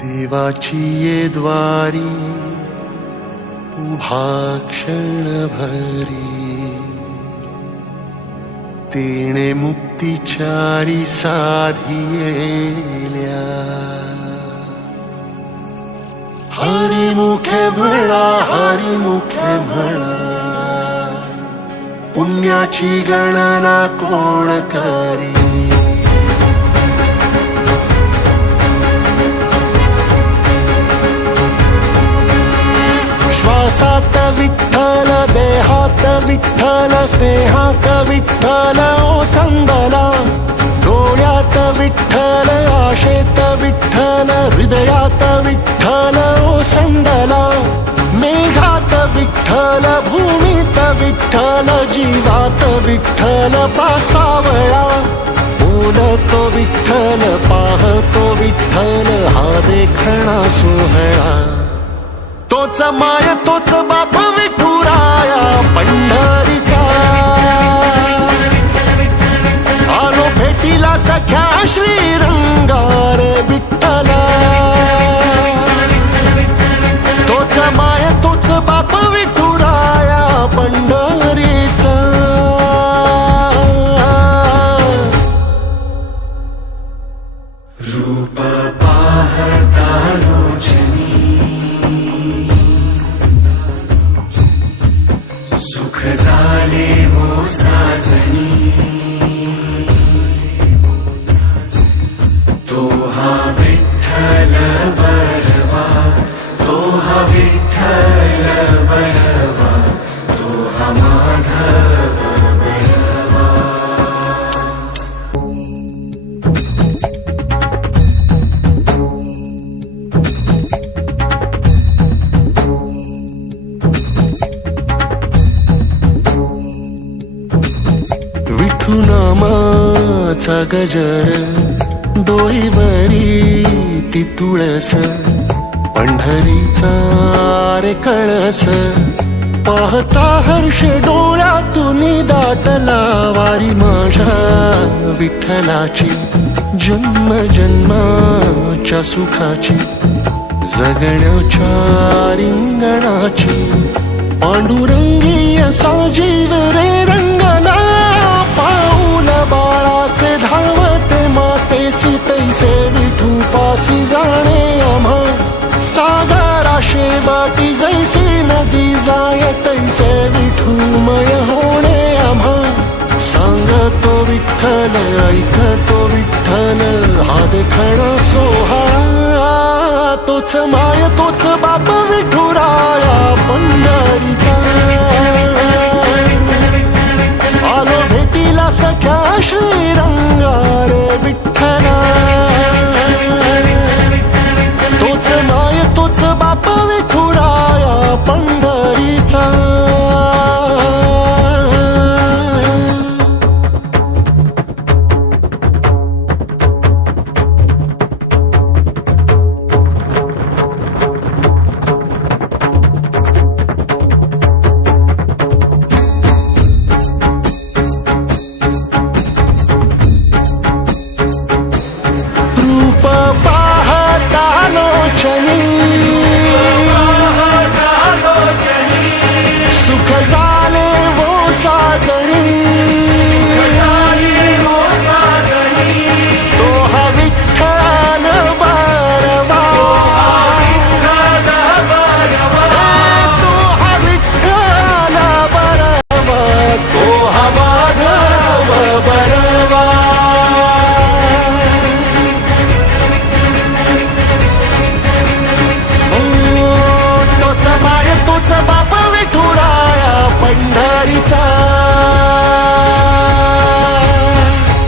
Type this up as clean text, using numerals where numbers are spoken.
देवाची ये द्वारी उभा क्षणभरी, तेणे मुक्तिचारी साधियेल्या. हरी मुखे म्हणा, हरी मुखे म्हणा, पुण्याची गणना कोण करी. श्वासात विठ्ठल, देहात विठ्ठल, स्नेहात विठ्ठल ओथंबला. डोळ्यात विठ्ठल, आशेत विठ्ठल, हृदयात विठ्ठल ओसंडला. मेघात विठ्ठल, भूमीत विठ्ठल, जीवात विठ्ठल पासावळा. बोलतो विठ्ठल, पाहतो विठ्ठल, हा देखणा सोहळा. तोच माय तोच बाप विठुराया पंढरीचा. आलो भेटीला सख्या श्रीरंगार विठ्ठला. तोच माय तोच बाप विठुराया पंढरीचा. रूप पाहता लोचनी, सुख झाले हो साजनी. तो हा विठ्ठल बरवा, तो हा विठ्ठल बरवा, तो हा माधव बरवा. विठू नामाचा गजर, डोईवरी ती तुळस. पंढरीचा रे कळस, पाहता हर्ष डोळ्यातून दाटला. वारी माझ्या विठ्ठलाची, जन्म जन्माच्या सुखाची, जगण्याच्या रिंगणाची. पांडुरंगीय साजीव रे रंगला. पाऊल बाळाचे धावते मातेसी, तैसे विठू पासी जाणे आम्हा. सागरा शेवाटी जैसी नदी जाय, तैसे विठूमय होणे आम्हा. सांगतो विठ्ठल, ऐकतो विठ्ठल, हा देखणा सोहळा. तोच माय तोच बाप विठुराया पंढरीचा.